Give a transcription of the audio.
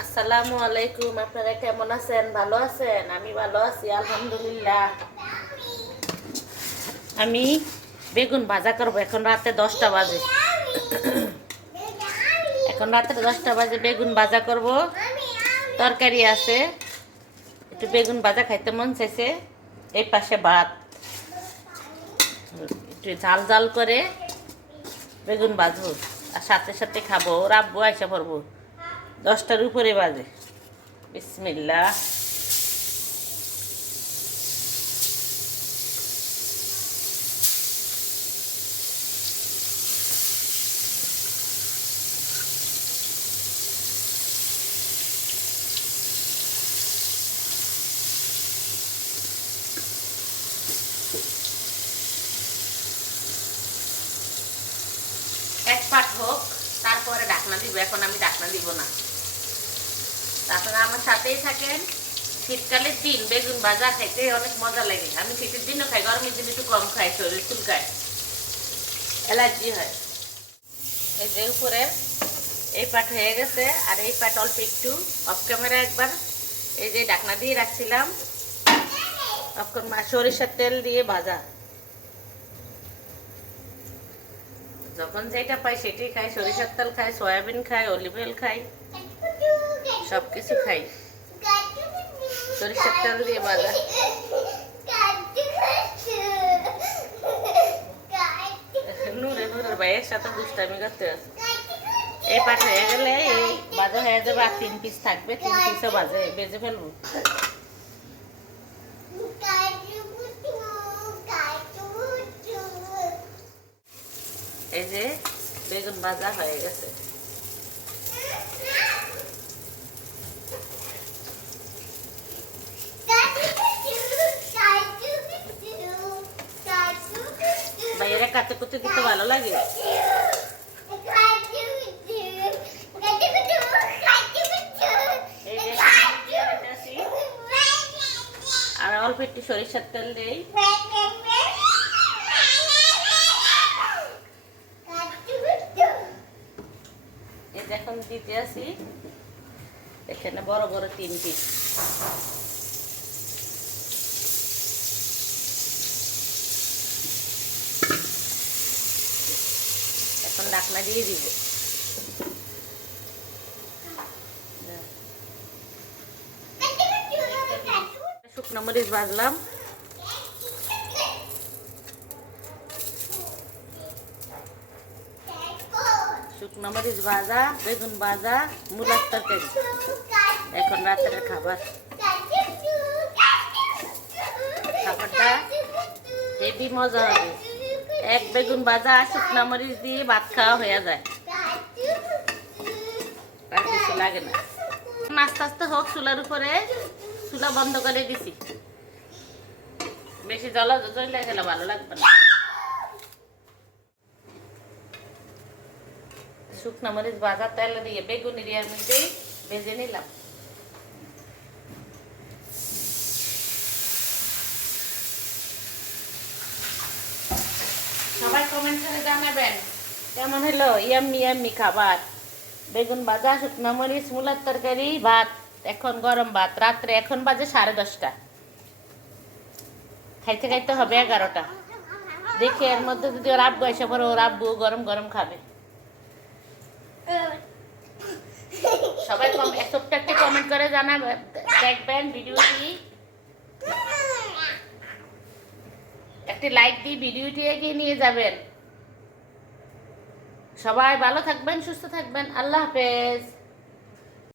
আসসালামু আলাইকুম। আপনারা কেমন আছেন? ভালো আছেন? আমি ভালো আছি আলহামদুলিল্লাহ। আমি বেগুন ভাজা করব। এখন রাতে 10টা বাজে। বেগুন ভাজা করব। তরকারি আছে, একটু বেগুন ভাজা খাইতে মন চাইছে। এই পাশে ভাত, একটু ঝাল ঝাল করে বেগুন ভাজবো আর সাথে সাথে খাবো। ওর আব্বু আইসা পড়বো, 10টার উপরে বাজে। বিসমিল্লাহ। এক পাট হোক, তারপরে ঢাকনা দিব। এখন আমি ঢাকনা দিব না। আপনারা আমার সাথেই থাকেন। শীতকালের দিন বেগুন ভাজা খাইতে অনেক মজা লাগে। আমি শীতের দিনও খাই, গরমের দিন একটু কম খাই, শরীর চুলকায়, অ্যালার্জি হয়। এই যে উপরের এই পাট হয়ে গেছে, আর এই পাট অল্প একটু অফ ক্যামেরা একবার এই যে ঢাকনা দিয়ে রাখছিলাম। সরিষার তেল দিয়ে ভাজা, যখন যেটা পাই সেটাই খাই। সরিষার তেল খাই, সয়াবিন খাই, অলিভ অয়েল খাই, সব কিছু খাই। সরিষার তেল দিয়ে ভাজা। নুরের ভাইয়ের সাথে দুষ্টামি করতে আছে। এই পাট হয়ে গেলে এই ভাজা হয়ে যাবে, আর 3 পিস থাকবে। 3 পিসও বেজে ফেলবো। এই যে বেগুন ভাজা হয়ে গেছে। ভাইয়েরা কাতে কুতে দিতে ভালো লাগে। আর অল্প একটু সরিষার তেল দেই। এই এখন দিতে আসি এখানে বড় বড় 3 পিস। এখন ঢাকনা দিয়ে দিব। শুকনো মরিচ ভাজলাম। শুকনো মরিচ ভাজা, বেগুন ভাজা, মূলার তরকারি এখন রাতের খাবার। খাবারটা হেভি মজা হবে। এক বেগুন ভাজা আর শুকনো মরিচ দিয়ে ভাত খাওয়া হয়ে যায়, আর কিছু লাগে না। আস্তে আস্তে হোক। চুলার উপরে চুলা বন্ধ করে দিছি। বেশি জ্বলে গেলে ভালো লাগবে না। শুকনো মরিচ ভাজা তেল দিয়ে বেগুন এরিয়ার মধ্যে ভেজে নিলাম। সবাই কমেন্ট করে জানাবেন কেমন হলো। ইয়াম্মি ইয়াম্মি খাবার। বেগুন ভাজা, শুকনো মরিচ, মূলার তরকারি, ভাত। এখন গরম ভাত রাত্রে। এখন বাজে 10:30। খাইতে খাইতে হবে 11টা। দেখি এর মধ্যে যদি ওর আব্বু এসে পড়ে, ওর আব্বু গরম গরম খাবে। সবাই ছোট্ট একটা কমেন্ট করে জানাবেন, দেখবেন ভিডিওটি, একটি লাইক দিয়ে ভিডিওটি এগিয়ে নিয়ে যাবেন। সবাই ভালো থাকবেন, সুস্থ থাকবেন। আল্লাহ হাফেজ।